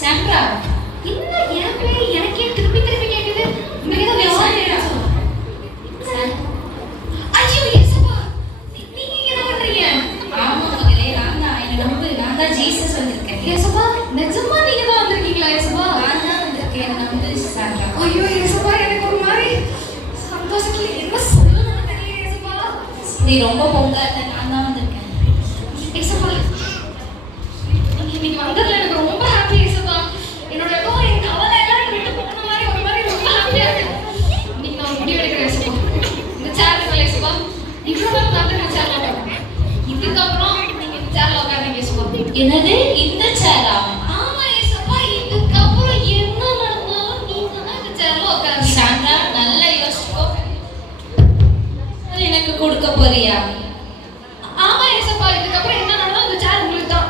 Sandra, என்ன என் பேர் எனக்கே திருப்பி திருப்பி கேக்குது? உங்களுக்கு ஏதோ வியாபாரம் ஆயிடுச்சோ? ஐயோ ஏசப்பா, நீங்க என்ன பண்றீங்க? ஆமா மகளே, நான் தான். என்ன நம்பு, நான் தான் ஜீசஸ் வந்திருக்கேன். ஏசப்பா, நிஜமா நீங்க தான் வந்திருக்கீங்களா ஏசப்பா? நான் தான் வந்திருக்கேன். என்ன நம்பு சாண்ட்ரா. ஐயோ ஏசப்பா, எனக்கு ஒரு மாதிரி சந்தோஷத்துல என்ன சொல்லணும்னு தெரியல ஏசப்பா. நீ ரொம்ப பொங்காத, நான் தான் வந்திருக்கேன். ஏசப்பா, நீங்க வந்ததுல எனக்கு ரொம்ப ஹாப்பி ஏசப்பா. என்னோட என் கவலை எல்லாம் விட்டு போன மாதிரி ஒரு மாதிரி ரொம்ப ஹாப்பியா இருக்கு. இன்னைக்கு நான் முடிவு எடுக்கிறேன் ஏசப்பா. இந்த சேர்ல ஏசப்பா, இவ்வளவு நாள் நான் சேர்ல உட்கார்றேன். இதுக்கப்புறம் நீங்க இந்த சேர்ல உட்காருங்க ஏசப்பா. என்னது இந்த சேரா? ஆமா ஏசப்பா, இதுக்கப்புறம் என்ன நடந்தாலும் நீங்க தான் இந்த சேர்ல உட்காருங்க. சாண்ட்ரா, நல்லா யோசிச்சுக்கோ. எனக்கு கொடுக்க போறியா? ஆமா ஏசப்பா, இதுக்கப்புறம் என்ன நடந்தாலும் இந்த சேர் உங்களுக்கு தான்.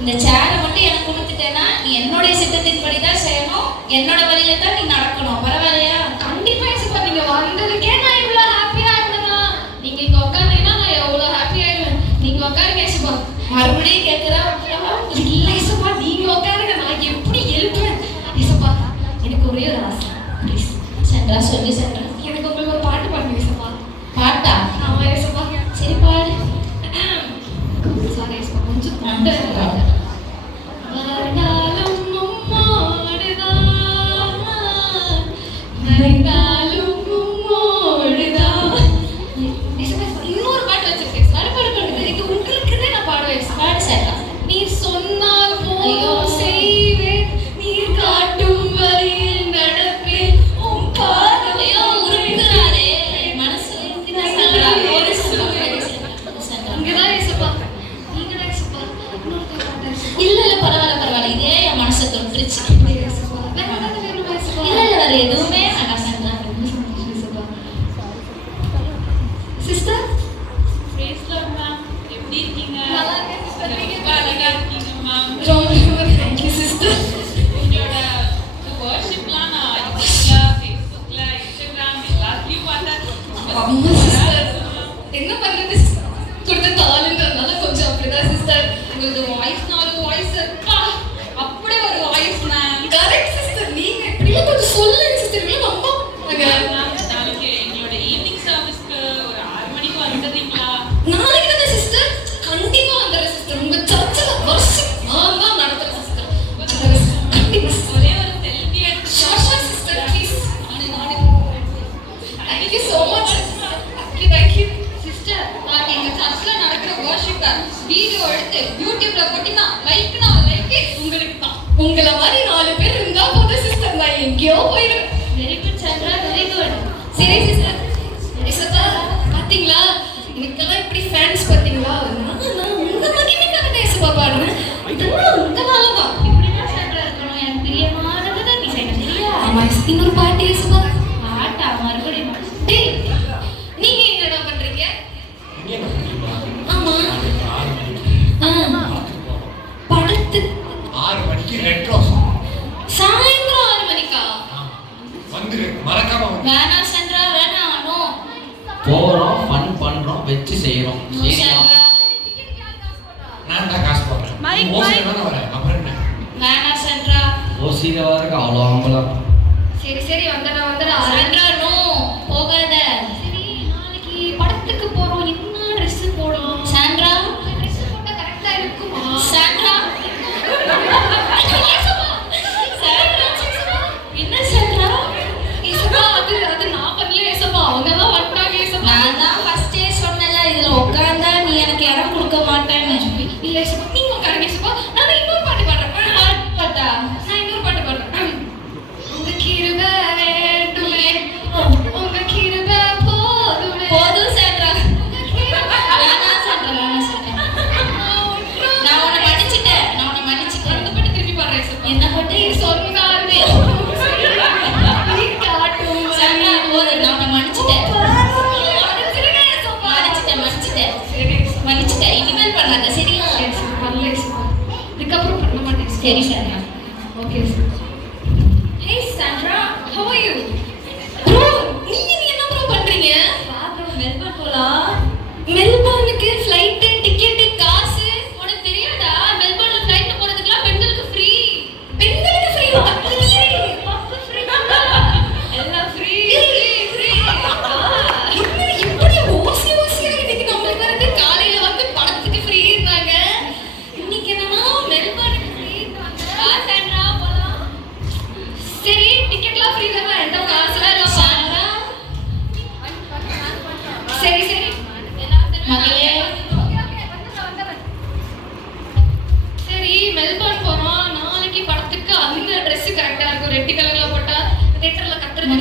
இந்த சேரை மட்டும் எனக்கு கொடுத்துட்டேன்னா நீ என்னுடைய சித்தத்தின்படி தான் செய்யணும், என்னோட வழியில தான் நீ நடக்கணும். பரவாயில்லையா? கண்டிப்பா ஏசப்பா, நீங்க வந்ததுக்கே நான் இவ்வளவு ஹாப்பியா இருந்தேனா? நீங்க இங்க உட்கார்ந்தீங்கன்னா நான் எவ்வளவு ஹாப்பி ஆயிடுவேன். நீங்க உட்காருங்க ஏசப்பா. மறுபடியும் கேட்கிறா? இல்ல ஏசப்பா, நீங்க உட்காருங்க, நான் எப்படி எழுப்புவேன் ஏசப்பா. எனக்கு ஒரே ஒரு ஆசை, ப்ளீஸ். சென்றா சொல்லி சென்றா, எனக்கு உங்களுக்கு ஒரு பாட்டு பாடுங்க ஏசப்பா. பாட்டா? ஆமா ஏசப்பா. சரி பாடு. சாரி ஏசப்பா, கொஞ்சம் பாட்டு. மறைந்தாலும் உம்மோடுதான், மறைந்தாலும் உம்மோடுதான். இன்னொரு பாட்டு வச்சிருக்கேன், பாடு. இது உங்களுக்குதான் நான் பாடுவேன். பாடு சார். நீ சொன்னால் போதும் செய்வேன், நீ காட்டும் வழியில் நடப்பேன், உன் பாதையோ உருக்குறாரே மனசு உருக்குதா சாரா? ஒரு இங்கதான் ஏசப்பா, நீங்கதான் ஏசப்பா. இல்ல இல்ல பரவாயில்ல, இதே என் மனசை தொட்டுருச்சு. இல்ல இல்ல, வேற எதுவுமே வேண்டாம் Sandra. Sister, praise lord ma'am, எப்படி இருக்கீங்க? நல்லா இருக்கேன் சிஸ்டர். ரொம்ப அழகா இருக்கீங்க மேம். ரொம்ப தேங்க்யூ சிஸ்டர். உங்களோட வர்ஷிப்லாம் நான் யூடியூப்ல, ஃபேஸ்புக்ல, இன்ஸ்டாகிராம் எல்லாத்துலயும் பார்த்தேன். அம்மா சிஸ்டர், என்ன பண்றது, கொடுத்த தாளுன்றதுனால கொஞ்சம் அப்படிதான் சிஸ்டர். உங்களுக்கு வாய்ஸ்னாலும் வாய்ஸ் அப்படி ஒரு வாய்ஸ் மேம். Correct sister. நீங்க இப்படியே கொஞ்சம் சொல்லுங்க சிஸ்டர், இல்லை நம்ப நாளைக்கு எங்களோட ஈவினிங் சர்வீஸ்க்கு ஒரு 6 மணிக்கு வந்துடுறீங்களா? நாளைக்கு தானே சிஸ்டர்? கண்டிப்பா வந்துடுறேன் சிஸ்டர். உங்க சர்ச்சில் வருஷம் நான் தான் நடத்துறேன் சிஸ்டர். கண்டிப்பா ஒரே ஒரு செல்ஃபி எடுத்து Sasha sister please. Thank you so much sister. Thank you sister. எங்க சர்ச்ல நடக்கிற வர்ஷிப்பை வீடியோ எடுத்து யூடியூப்ல போட்டினா லைக் உங்களுக்கு தான். உங்களை மாதிரி 4 பேர் இருந்தா போதும் சிஸ்டர், நான் எங்கேயோ போயிடுவேன். Very good Chandra, very good. சரி சிஸ்டர். ஏசப்பா, பாத்தீங்களா எனக்கெல்லாம் இப்படி ஃபேன்ஸ் பாத்தீங்களா? நான் உங்க மகிமைக்காக தான் ஏசப்பா பாடுறேன். இதெல்லாம் உங்களால தான். இப்படிதான் சந்திரா இருக்கணும். எனக்கு பிரியமானதை நீ செய்யணும், சரியா? ஆமா, இன்னொரு பாட்டு ஏசப்பா. பாட்டா? மறுபடியும் டேய், நீங்க என்னடா பண்றீங்க? ஆமா, படத்து 6 மணிக்கு ரெட் ரோஸ் சாயந்தரம் 6 மணிக்கா? வந்துரு, மறக்காம வந்து. வேணாம் சந்திரா, வேணாம். நோ. போறோம், ஃபன் பண்றோம், வெச்சு செய்யறோம். சந்திரா, நான் தான் காசு போடுறேன். மைக், ஓசில மைக். தானே வரேன், அப்புறம் என்ன? வேணாம் சந்திரா. ஓசியில வரக்கு அவ்வளோ ஆம்பளம். சரி சரி, வந்துடா. சந்திரா, நோ, போகாத. சரி, நாளைக்கு படத்துக்கு போறோம், என்ன ட்ரெஸ் போடலாம்? சாண்ட்ரா, ட்ரெஸ் போட்டா கரெக்ட்டா இருக்குமா? சாண்ட்ரா, என்ன சாண்ட்ரா? ஏசப்பா, அது நான் பண்ணல ஏசப்பா, அவங்க தான் வட்டாங்க ஏசப்பா. நான் தான் ஃபர்ஸ்டே சொன்னல, இதுல உட்கார்ந்தா நீ எனக்கு இடம் கொடுக்க மாட்டேன்னு. இல்ல ஏசப்பா, நீங்க உட்காருங்க ஏசப்பா. நான் இன்னொரு பாட்டு பாடுறேன். பாட்டா? நான் இன்னொரு பாட்டு பாடுறேன். உங்க கிருபை வேண்டுமே, உங்க கிருபை போதுமே. போதும் சாண்ட்ரா. வேணாம் சாண்ட்ரா, வேணாம் சாண்ட்ரா. நான் உன்னை மன்னிச்சிட்டேன். அந்த பாட்டு திருப்பி பாடுறேன் ஏசப்பா. என்ன பாட்டு? சொன்னாலே காட்டும் சாண்ட்ரா. போதும், நான் உன்னை மன்னிச்சிட்டேன். மன்னிச்சிட்டேன். இனிமேல் பண்ணாத, சரியா? இதுக்கப்புறம் பண்ண மாட்டேன். சரி Sandra. Okay sir. Hey Sandra, how are you? Bro, நீங்க என்ன ப்ரோ பண்றீங்க? மெல்பர்ன் போலாம். மெல்பர்னுக்கு ஃளைட் டிக்கெட் காசு உனக்கு தெரியாதா? மெல்பர்ன்ல ஃளைட்ல போறதுக்குலாம் பெண்களுக்கு ஃப்ரீ.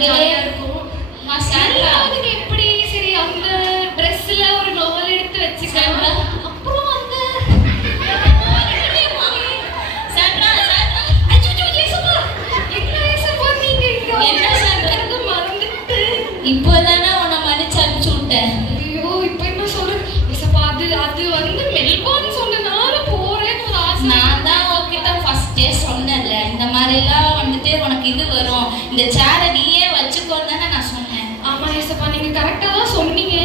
ஜாலியா இருக்கும். நான் சாண்ட்ரா அதுக்கு எப்படி சரி அந்த ட்ரெஸ்ல ஒரு நோவல் எடுத்து வச்சுக்கலாம். அப்புறம் அந்த சாண்ட்ரா அச்சோ ஏசப்பா என்ன ஏசப்பா நீங்க இங்க என்ன சாண்ட்ரா? எனக்கு மறந்துட்டு. இப்போதானே உன்னை மன்னிச்சு அனுப்பிச்சு விட்டேன். ஐயோ இப்போ என்ன சொல்றது ஏசப்பா அது வந்து மெல்போர்ன் சொன்னனால போறேன்னு ஒரு ஆசை. நான் தான் உன்கிட்ட ஃபர்ஸ்டே சொன்னேன்ல, இந்த மாதிரிலாம் வந்துட்டு உனக்கு இது வரும், இந்த சேரை நீயே வச்சுக்கோன்னு தானே நான் சொன்னேன். ஆமா ஏசப்பா நீங்க கரெக்டா தான் சொன்னீங்க.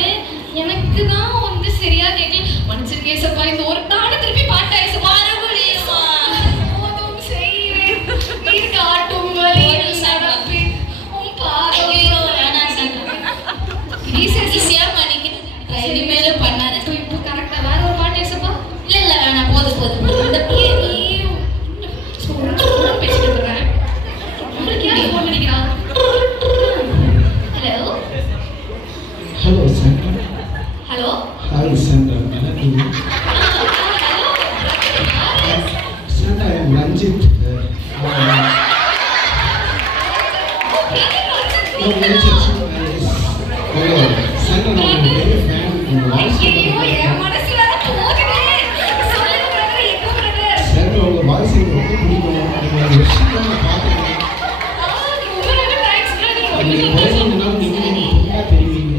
எனக்கு தான் வந்து சரியா கேட்கல. மன்னிச்சிருக்கேன் ஏசப்பா. இந்த ஒரு தான திருப்பி பாட்டா ஏசப்பா. மறுபடியுமா? போதும் செய்வேன். நீர் காட்டும் வழியில் நடப்பேன். உன் பாதம் ஐயோ, வேணாம் சாண்ட்ரா. ஈஸியா மன்னிக்கிறேன். இனிமேலும் பண்ணாத. இப்போ கரெக்டா வேற ஒரு பாட்டு ஏசப்பா. இல்ல வேணாம், போதும். இந்த பிள்ளை நீயும் பேசிட்டு இருக்கிறேன். உங்களுக்கு யார் ஃபோன் பண்ணிக்கிறா? Hello Hello, Sandra. Hello Hi, Sandra. Hello. Sandra, I am Ranjit. No, Ranjit. Hello. Sandra, I am very fan. ஐயோ என் மனசு வேற போகுதே. சொல்லுங்க பிரதர், எங்க பிரதர்? Sandra, உங்க வாய்ஸ் எனக்கு ரொம்ப பிடிக்கும். நீங்க ஒரு விஷயம் நான் பார்த்துருக்கேன். ரொம்ப தேங்க்ஸ் பிரதர். நீங்க பேசுறதுனால நீங்க நல்லா தெரிவிங்க.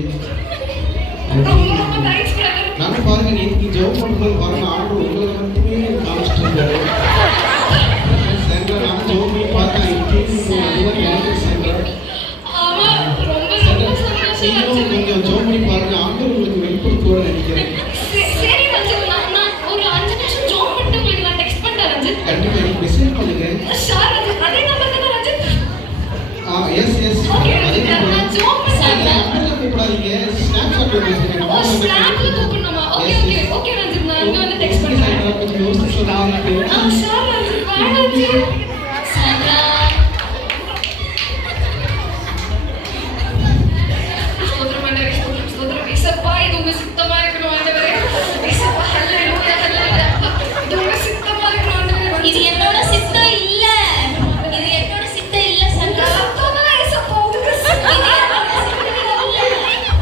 ரொம்ப தேங்க்ஸ் பிரதர். நானும் பாருங்க நீங்க ஜெபம் பண்ணும்போது பாருங்க ஆண்டு உங்களை மட்டுமே காமிச்சிட்டு இருந்தாரு. Sandra, நான் ஜெபம் பண்ணி பார்த்தேன். எனக்கு Sandra. ஆமா ரொம்ப சந்தோஷமா நீங்களும் கொஞ்சம் ஜெபம் பண்ணி பாருங்க. ஆண்டு உங்களுக்கு வெளிப்படுத்துவார்னு நினைக்கிறேன். சரி ரஞ்சித், நான் ஒரு 5 நிமிஷம் ஜாப் பண்ணிட்டு உங்களுக்கு நான் டெக்ஸ்ட் பண்றேன் ரஞ்சித். கண்டிப்பா எனக்கு மெசேஜ் பண்ணுங்க. ஷார் ரஞ்சித், அதே நம்பர் தானே ரஞ்சித்? எஸ் ஓகே அதே ரஞ்சித், நான் ஜாப் Sandra, பண்றேன். நம்பர்ல கூப்பிடாதீங்க. ஸ்னாப்சாட்ல பேசுங்க. ஓ ஸ்னாப்ல கூப்பிடணுமா? ஓகே ரஞ்சித், நான் இங்க வந்து டெக்ஸ்ட் பண்றேன். Sandra, கொஞ்சம் யோசிச்சு சொல்லுங்க. ஷார் ரஞ்சித், பை ரஞ்சித். சாண்ட்ரா, ஸ்தோத்திரம் ஆண்டவரே, ஸ்தோத்திரம். இயேசப்பா, இது உங்க சித்தமா இருக்கணும் ஆண்டவரே. இயேசப்பா, ஹல்லேலூயா, ஹல்லேலூயா. இது உங்க சித்தமா இருக்கணும் ஆண்டவரே. இது என்னோட சித்தம் இல்ல. இது என்னோட சித்தம் இல்ல சாண்ட்ரா. சித்தம் தான் இயேசப்பா, உங்க சித்தம். இது என்னோட சித்தம் இல்ல.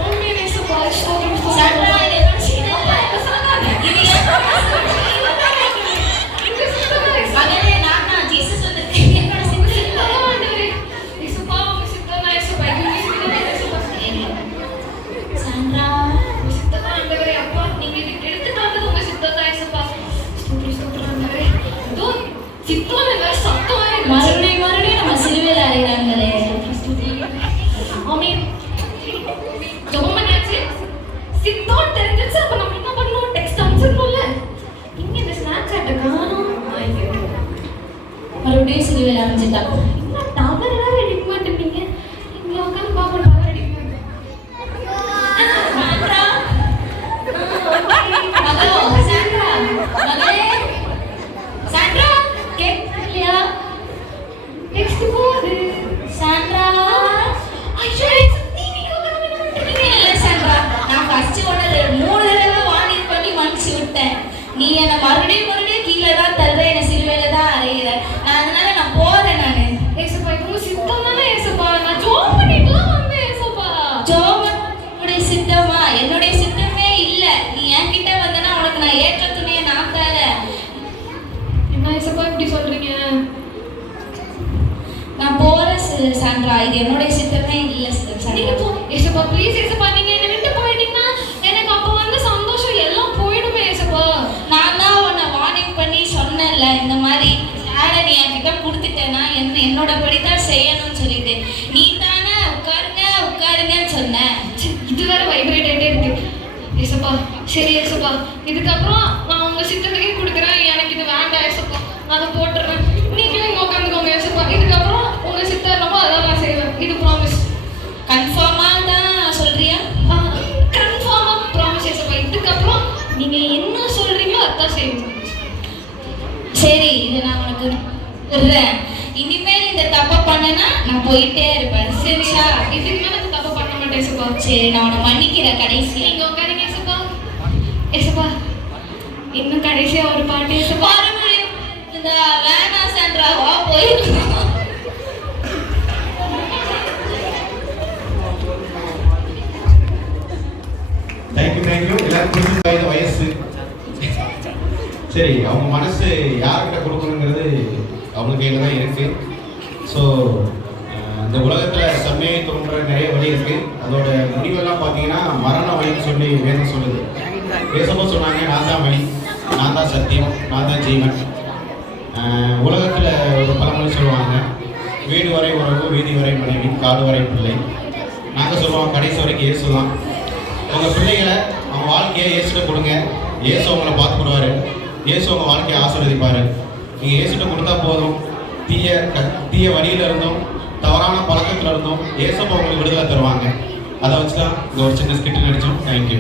உண்மையிலே இயேசப்பா, ஸ்தோத்திரம், சாண்ட்ரா, ஸ்தோத்திரம். இது என்னோட சித்தம் இல்ல. இது என்னோட சித்தம் இல்ல. உங்க சித்தம் தான் இயேசப்பா. மகனே, நான் தான் ஜீசஸ் வந்திருக்கேன். என்னோட சித்தம் இல்ல. சித்தம் ஆண்டவரே. இயேசப்பா, உங்க சித்தம் தான் இயேசப்பா. இது உங்க சித்தம் தான் இயேசப்பா. சாண்ட்ரா, உங்க சித்தம் தான் ஆண்டவரே. அப்பா, நீங்க இது எடுத்துட்டு வந்தது உங்க சித்தம் தான் இயேசப்பா. ஸ்தோத்திரம், ஸ்தோத்திரம் ஆண்டவரே. இதோ சித்தம் இல்ல, சத்தம் எனக்கு. மறுபடியும் நம்ம சிலுவையில் அறைகிறாங்களே. ஆமென். ஜெபம் பண்ணியாச்சு. சித்தம் தெரிஞ்சிச்சு. அப்ப நம்ம என்ன பண்ணணும்? டெக்ஸ்ட் அனுப்பிச்சிடணும்ல. இங்க இந்த ஸ்னாப்சாட்டை காணோம். மறுபடியும் சிலுவையில் அறைஞ்சிட்டா. என்ன டவர் வேற எடுக்க மாட்டேங்கிறீங்க? இங்க உட்காந்து பாப்போம், டவர் எடுக்க மாட்டேன். சாண்ட்ரா, ஹலோ சாண்ட்ரா, மகளே, சாண்ட்ரா, கேட்கலையா? டெக்ஸ்ட் போகுது. சாண்ட்ரா, ஐயோ, நீங்க இங்க உட்காந்து என்ன பண்றீங்க? இல்ல சாண்ட்ரா, நான் ஃபர்ஸ்ட் உன்னை 3 தடவை வார்னிங் பண்ணி மன்னிச்சு விட்டேன். நீ என்னை மறுபடியும் கீழே தான் தள்ளுற, என்னை சிலுவையில தான் அறையிற. அதனால நான் போறேன். நானு ஏசப்பா, இது உங்க சித்தம் தானே ஏசப்பா? நான் ஜோம் பண்ணிட்டுலாம் வந்தேன் ஏசப்பா. என்னுடைய சித்தமா? என்னுடைய சித்தமே இல்ல. நீ என்கிட்ட வந்தனா உனக்கு நான் ஏற்ற துணியை நான் தரேன். என்ன ஏசப்பா இப்படி சொல்றீங்க? நான் போறேன் சாண்ட்ரா. இது என்னுடைய சித்தமே இல்ல நீங்க சாண்ட்ரா. போ ஏசப்பா, ப்ளீஸ் ஏசப்பா. நீங்க என்ன விட்டு போயிட்டீங்கன்னா எனக்கு அப்ப வந்து சந்தோஷம் எல்லாம் போயிடுமே ஏசப்பா. நான் தான் உன்னை வார்னிங் பண்ணி சொன்னேன்ல, இந்த மாதிரி சேரை நீ என்கிட்ட கொடுத்துட்டேன்னா என்னோட படிதான் செய்யணும்னு சொல்லிட்டு. நீ தானே உட்காருங்கன்னு சொன்ன. இது வேற வைப்ரேட் ஆயிட்டே இருக்கு ஏசப்பா. சரி ஏசப்பா, இதுக்கப்புறம் நான் உங்க சித்தத்துக்கே கொடுக்குறேன். எனக்கு இது வேண்டாம் ஏசப்பா, நான் அதை போட்டுறேன். நீங்களும் இங்க உட்காந்துக்கோங்க ஏசப்பா. இதுக்கப்புறம் உங்க சித்தம் என்னமோ அதான் நான் செய்வேன். இது ப்ராமிஸ். கன்ஃபார்மா தான் சொல்றியா? கன்ஃபார்மா ப்ராமிஸ் ஏசப்பா. இதுக்கப்புறம் நீங்க என்ன சொல்றீங்களோ அதான் செய்வேன். சரி, இதை நான் உனக்கு சொல்றேன். இனிமேல் இந்த தப்பை பண்ணனா நான் போயிட்டே இருப்பேன். சரியா? இதுக்கு மேல இந்த தப்பு பண்ண மாட்டேன் ஏசப்பா. சரி, நான் உன்னை மன்னிக்கிறேன் கடைசியா. நீங்க உட்காருங்க ஏசப்பா. ஏசப்பா, இன்னும் கடைசியா ஒரு பாட்டு ஏசப்பா. மறுபடியும் இந்த வேணா சாண்ட்ரா, வா போயிடலாம். வயது வயசு. சரி, அவங்க மனசு யார்கிட்ட கொடுக்கணுங்கிறது அவங்க கையில் தான் இருக்கு. ஸோ இந்த உலகத்தில் செம்மையை தோன்ற நிறைய வழி இருக்கு. அதோட முடிவெல்லாம் பார்த்தீங்கன்னா மரண வழின்னு சொல்லி வேதம் சொல்லுது. பேசப்போ சொன்னாங்க, நான் தான் வழி, நான் தான் சத்தியம், நான் தான் ஜீவன். உலகத்தில் ஒரு பழமொழி சொல்லுவாங்க, வீடு வரை உறவு, வீதி வரை மனைவி, காடு வரை பிள்ளை. நாங்கள் சொல்லுவோம் கடைசி வரைக்கும் இயேசு தான். உங்கள் பிள்ளைகளை அவங்க வாழ்க்கையை இயேசுகிட்ட கொடுங்க. இயேசு அவங்கள பார்த்துக்கிடுவார். இயேசு அவங்க வாழ்க்கையை ஆசீர்வதிப்பார். நீங்கள் இயேசுகிட்ட கொடுத்தா போதும். தீய வழியில இருந்தும் தவறான பழக்கத்தில் இருந்தும் இயேசு உங்களுக்கு விடுதலை தருவாங்க. அதை வச்சு தான் இந்த ஒரு சின்ன ஸ்கிட் நடித்தோம். தேங்க்யூ.